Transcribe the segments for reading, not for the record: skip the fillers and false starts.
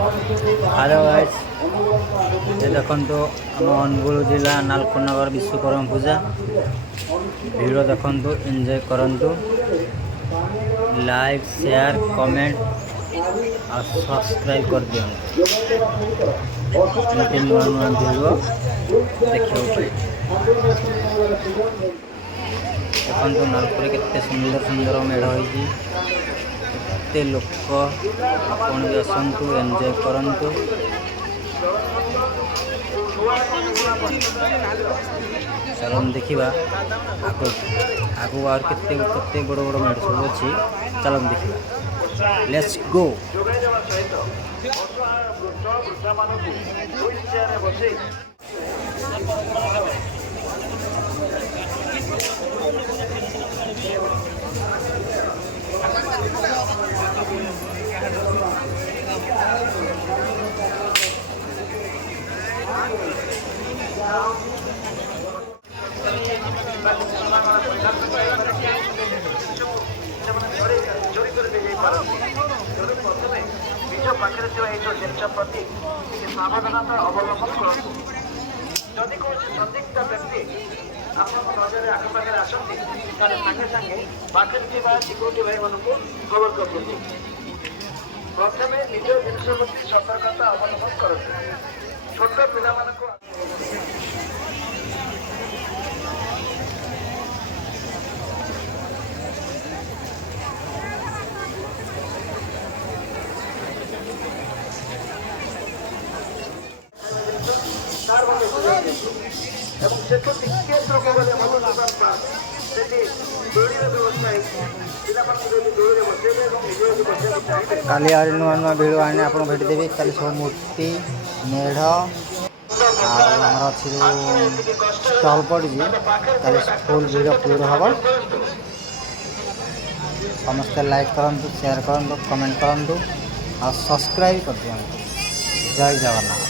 Hello guys, ये देखो आम अनुगुल जिला नालकोनगर विश्वकर्मा पूजा वीडियो देखो, एंजॉय करूँ, लाइक शेयर कमेंट और सब्सक्राइब कर दिखाँ नुआ नुआ वीडियो देखा देखो। नालकोरे केते सुंदर सुंदर मेढ़ होती, केते लोक आपन भी आसतु एंजॉय करंतु। चलन देखा आगो आगो और केते केते बड़ बड़ मेढ़ सब अच्छी, चलन देखा, लेट्स गो। निज पाखे जिन प्रति सावधानता अवलम्बन करूँ। जदि कौन संदिग्ध व्यक्ति आप नजर आखपाखे आसती सागे सागे पाखे सिक्यूरीटी भाई मान खबर कर प्रथम निज जिन प्रति सतर्कता अवलम्बन करूँ। छोट पिला काली आ नुआ नुआ भिड आने आप भेटिदेवी। काली सब मूर्ति मेढ़ आमर अच्छी स्टल पड़ी, फुल भिड पूरा हम। समस्ते लाइक करूँ, शेयर करूँ, कमेंट करूँ और सब्सक्राइब कर दिखाँ। जय जगन्नाथ।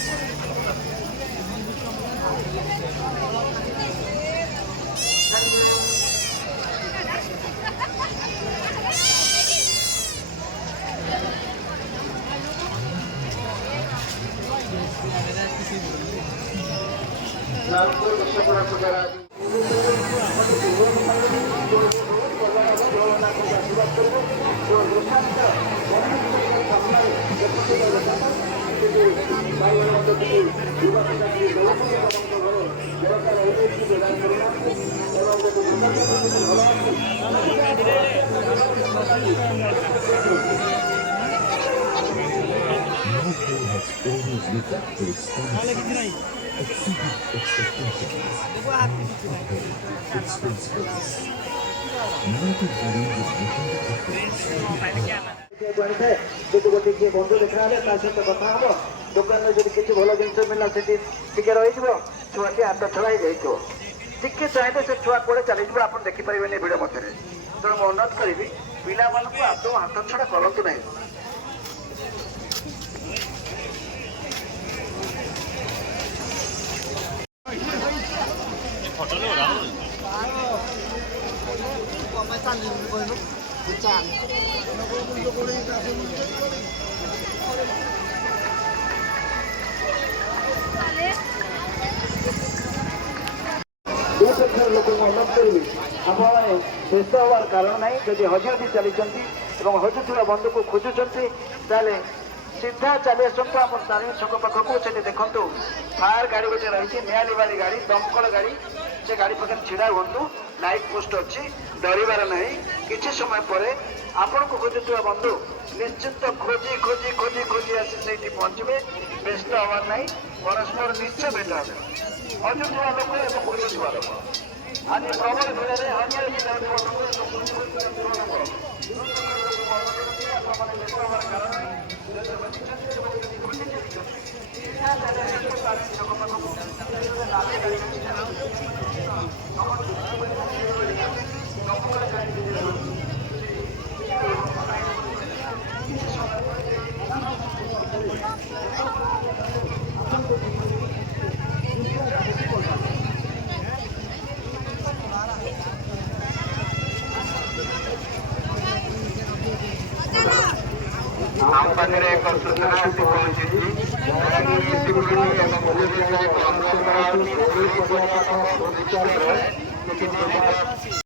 गोटे किए बंधु देखा सहित कथा हम दुकान में जब किसी भल जिन मिलला से रही छुआ के हाथ छड़ा हो टे चाहिए से छुआ कौड़े चली आप देखिपारे भिड़ मध्य तेणु मैं अनुरोध करी पिला आदौ हाथ छड़ा करूँ ना। लोक अनुरोध करी आप व्यस्त हबार कारण ना, जदि हजि हजि चली हजुवा बंधु को खोजुंट सीधा चली आसतु आम तारिणी छक पाखक से देखु फायर गाड़ी गोटे रही निआली बारी गाड़ी दमकल गाड़ी से गाड़ी पाखे छिड़ा हूँ। लाइट पोस्ट अच्छी डरबार ना। किसी समय पर आपण को खोजुवा बंधु निश्चित खोजी खोजी खोजी खोजी आसी से पहुंचे। व्यस्त हबार ना, परस्पर निश्चय भेट हे। हजुवा लोक एवं खोजुवा लोक आज प्रबल भिड़े ଆମ ପାଖରେ ଏକ ସୂଚନା ଆସି ପହଞ୍ଚିଛି। ପୋଲିସ ଅଭିଯାନ କରାଯାଉଛି। ଏହି ପର୍ଯ୍ୟାୟ ପାଠ 2004 ରେ